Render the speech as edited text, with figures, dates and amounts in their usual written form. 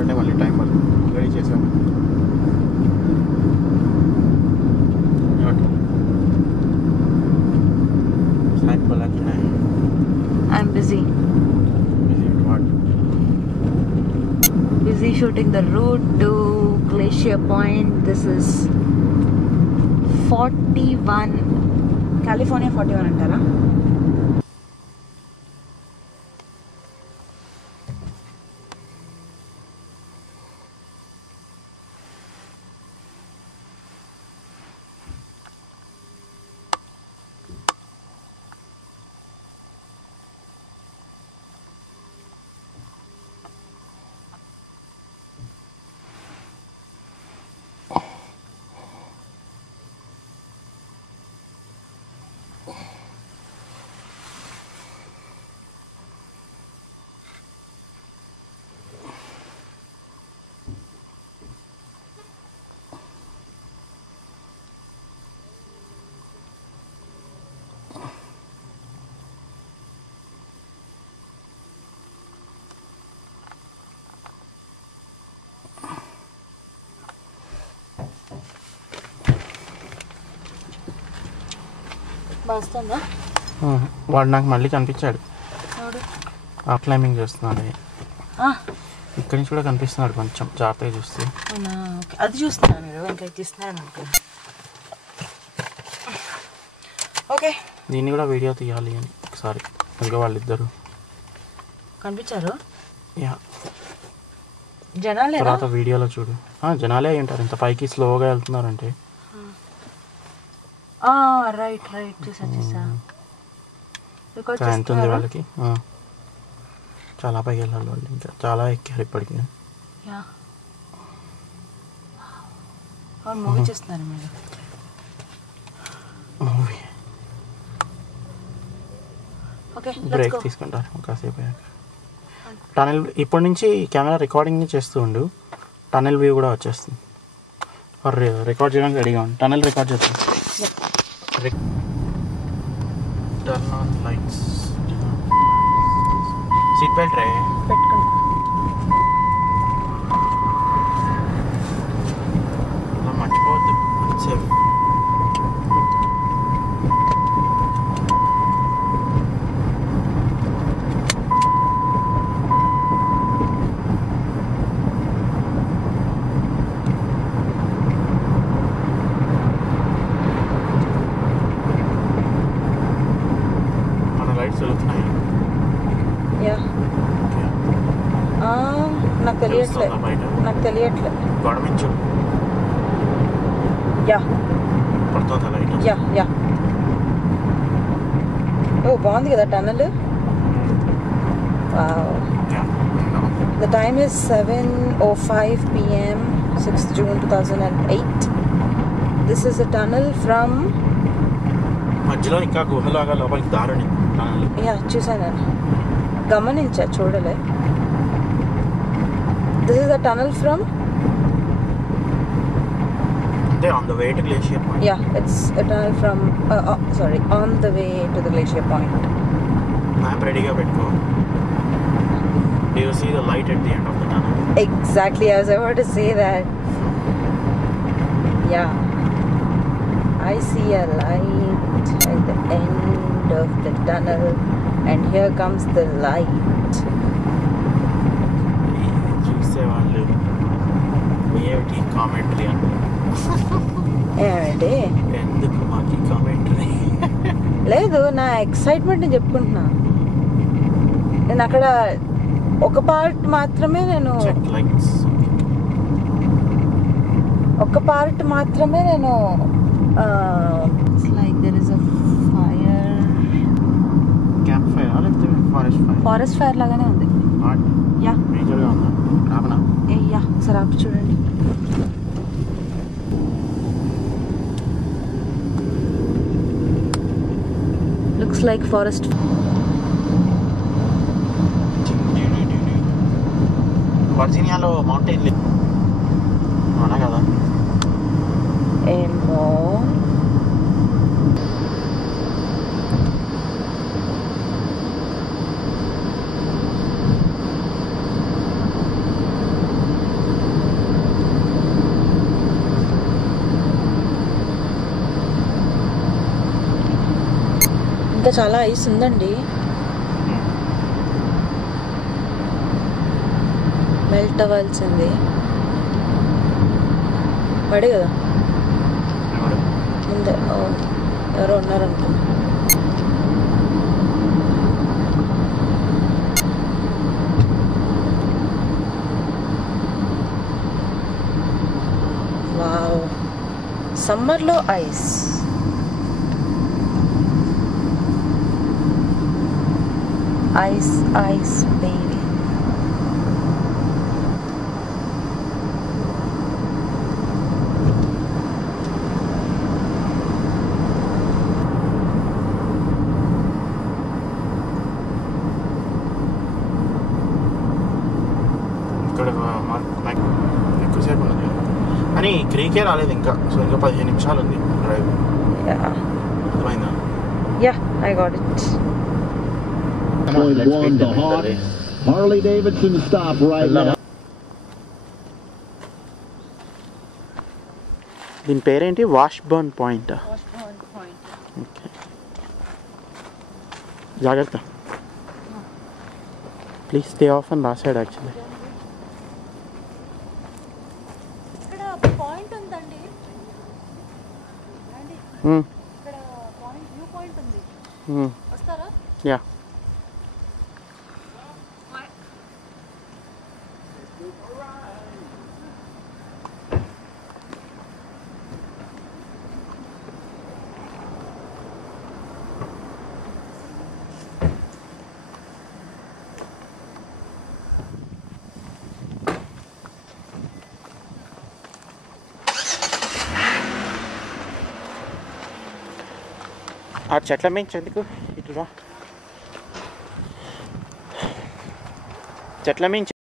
అంటే మళ్ళీ టైం పడుతుంది రెడీ చేసాము. I'm busy. Busy with what? Busy shooting the route to Glacier Point. This is 41. California 41 antara? వస్తుందా? వాడు నాకు మళ్ళీ కనిపించాడు. రాక్ క్లైంబింగ్ చేస్తున్నాడు. ఇక్కడి నుంచి కూడా కనిపిస్తున్నాడు కొంచెం జాగ్రత్తగా చూస్తే. అది చూస్తున్నాను మీరు ఇంకా తీస్తున్నాను అనుకో. ఓకే దీన్ని కూడా వీడియో తీయాలి అని ఒకసారి. ఇంకా వాళ్ళిద్దరు కనిపించారు. యా జనాలే తర్వాత వీడియోలో చూడు. జనాలే అయి ఉంటారు ఇంత పైకి స్లోగా వెళ్తున్నారంటే. రైట్ రైట్ చూసా ఎంత ఉంది వాళ్ళకి. చాలా పైకి వెళ్ళాలి వాళ్ళు, ఇంకా చాలా ఎక్కారు ఇప్పటికి. మూవీ చూస్తున్నారు మీరు? మూవీ ఓకే బ్రేక్ తీసుకుంటారు కాసేపు అయ్యాక. టనల్ ఇప్పటి నుంచి కెమెరా రికార్డింగ్ చేస్తూ ఉండు, టనల్ వ్యూ కూడా వచ్చేస్తుంది. రికార్డ్ చేయడానికి రెడీగా ఉంది. టనల్ రికార్డ్ చేస్తాం. Turn on lights. Seat belt రే పెట్టుకుంటా. అలా మర్చిపోవద్దు. సేఫ్. నాకు తెలియట్లే. గవర్నమెంట్ యా పడుతుంది లైట్. యా యా ఓ బాగుంది కదా tunnel. The time is 7:05 p.m. 6th June 2008. This is a tunnel from మధ్యలో ఇంకా గుహలాగా లోపలికి దారుని టనల్. యా చూసాను, గమనించా, చూడలే. This is a tunnel from on the way to Glacier Point. Yeah, it's a tunnel from on the way to the Glacier Point. Map ready ga petko. Do you see the light at the end of the tunnel? Exactly, I was about to say that. Yeah, I see a light at the end of the tunnel, and here comes the light. చూసేవాళ్ళు ఏమిటి commentary అంటే ఏమిటి? ఎందుకు మాకు commentary? లేదు, నా excitement చెప్పుకుంటున్నా. నేను అక్కడ ఒక పార్ట్ మాత్రమే like there is a fire. Camp fire లేకపోతే ఫారెస్ట్ ఫైర్ లాగానే ఉంది. యా మేజర్గా ఉందా? రావనా? యా ఒకసారి ఆపి చూడండి. Looks like forest. వర్జీనియాలో మౌంటైన్ అవునా కదా? ఏమో చాలా ఐస్ ఉందండి. మెల్ట్ అవ్వాల్సింది. పడే కదా ముందే. ఎవరో ఉన్నారనుకో. వావ్, సమ్మర్లో ఐస్. Ice ice baby. ఇక్కడ ఎక్కువసేపు ఉన్నది అని క్రీకే రాలేదు ఇంకా. సో ఇంకా 15 నిమిషాలు ఉంది డ్రైవ్. అర్థమైందా? Yeah, I got it. Harley Davidson stop right now. దీని పేరేంటి? వాష్బర్న్ పాయింట్. ఓకే, జాగ్రత్త. ప్లీజ్ స్టే ఆఫ్ అని రాశాడు యాక్చువల్లీ. ఇక్కడ పాయింట్ ఉందండి. ఇక్కడ పాయింట్, వ్యూ పాయింట్ ఉంది. వస్తారా? యా. ఆ చెట్ల మించి ఎందుకు ఇటురా? చెట్ల మించి